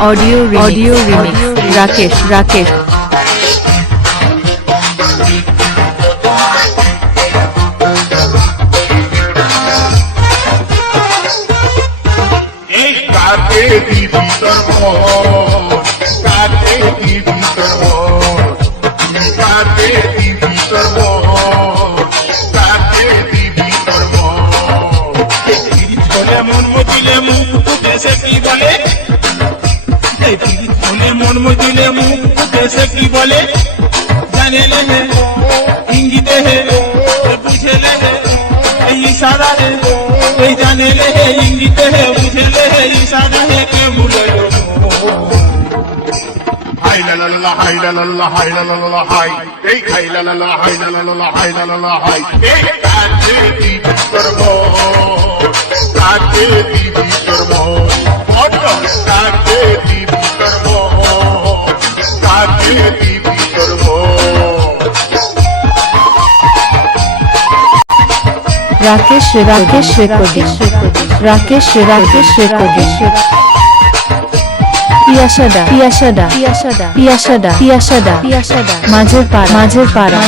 audio remix Rakesh মন মজিলে মুখ দেশে কি বলে জানে লে ইঙ্গিতে হে বুঝে লে এই ইশারা হে এই জানে লে ইঙ্গিতে হে বুঝে লে ইশারা হে কে ভুলে হাই লা লা লা হাই লা লা লা হাই লা লা লা হাই এই হাই লা লা লা হাই লা লা লা হাই লা লা লা হাই এই কাছে দি করব কাছে দি করব বড় কাছে দি করব কাছে দি করব राकेश रेकॉर्डिंग पियासादा माझे पारा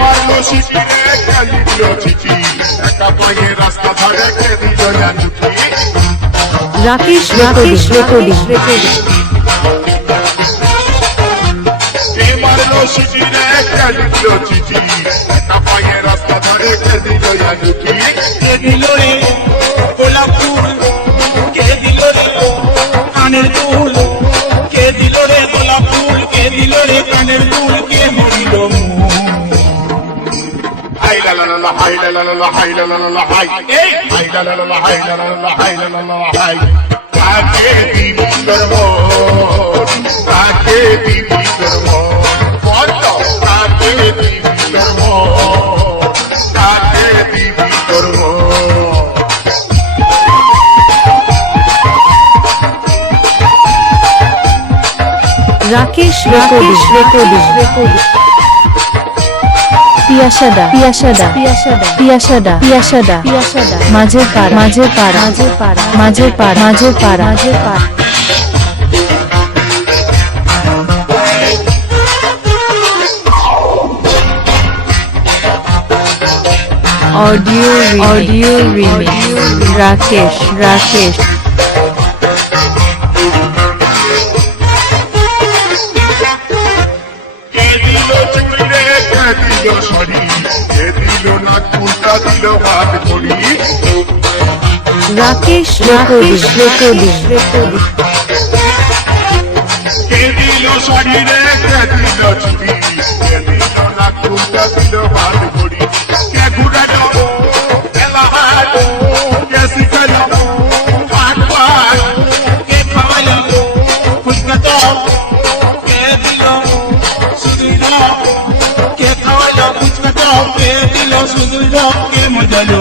মারলো শিশিরে কালি দিল চিঠি একা পায়ে রাস্তা ধারে কে দিল জানুকি राकेश रेकॉर्डिंग মারলো শিশিরে কালি দিল চিঠি একা পায়ে রাস্তা ধারে কে দিল জানুকি কে দিল রে গোলাপ ফুল কে দিল রে কানের দুল কে দিল রে গোলাপ ফুল কে দিল রে কানের দুল কে মরিল হাই লা লা লা হাই লা লা লা হাই লা লা লা হাই এই হাই লা লা লা হাই লা লা লা হাই লা লা লা হাই কাকে দিবি করব কাকে দিবি করব বড় কাকে দিবি করব কাকে দিবি করব राकेश रेकॉर्डिंग पियासादा माझे पारा audio remix Rakesh Rakesh recording কে দিল শাড়ি রে কে দিল ছুটি কে দিল না কুলটা দিল ভাত করি কে ঘুরালো এলাহালো কে শিখালো পাট কে খাওয়ালো ফুচকা তো কে দিল সুদূর কে খাওয়ালো ফুচকা তো কে দিল সুদূর কে মজালো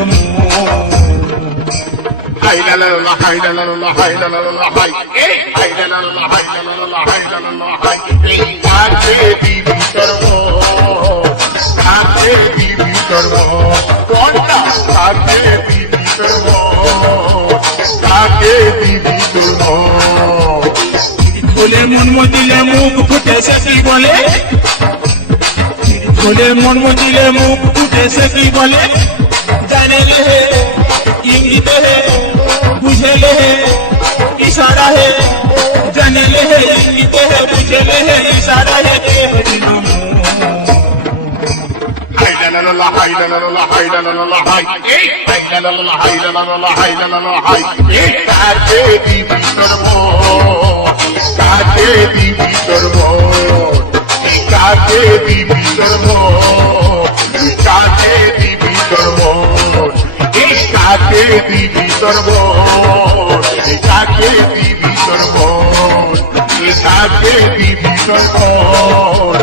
হাই লা লা লা হাই লা লা লা হাই লা লা লা হাই এই হাই লা লা লা হাই লা লা লা হাই লা লা লা হাই এই কাকে দিবি করব কাকে দিবি করব কোনটা কাকে দিবি করব কাকে দিবি করব বলে মন মজিলে মুখ ফুটে সে কি বলে বলে মন মজিলে মুখ ফুটে সে কি বলে জানে লে इंगित है बुझे ले इशारा है जाने ले इंगित है बुझे ले इशारा है हाय ला ला ला हाय ला ला ला हाय ला ला ला हाय ए हाय ला ला ला हाय ला ला ला हाय ला ला हाय ए काके दिबि करबो काके दिबि करबो काके दिबि करबो काके दिबि करबो কাকে দিবি সর্বন কাকে দিবি সর্বন কাকে দিবি সর্বন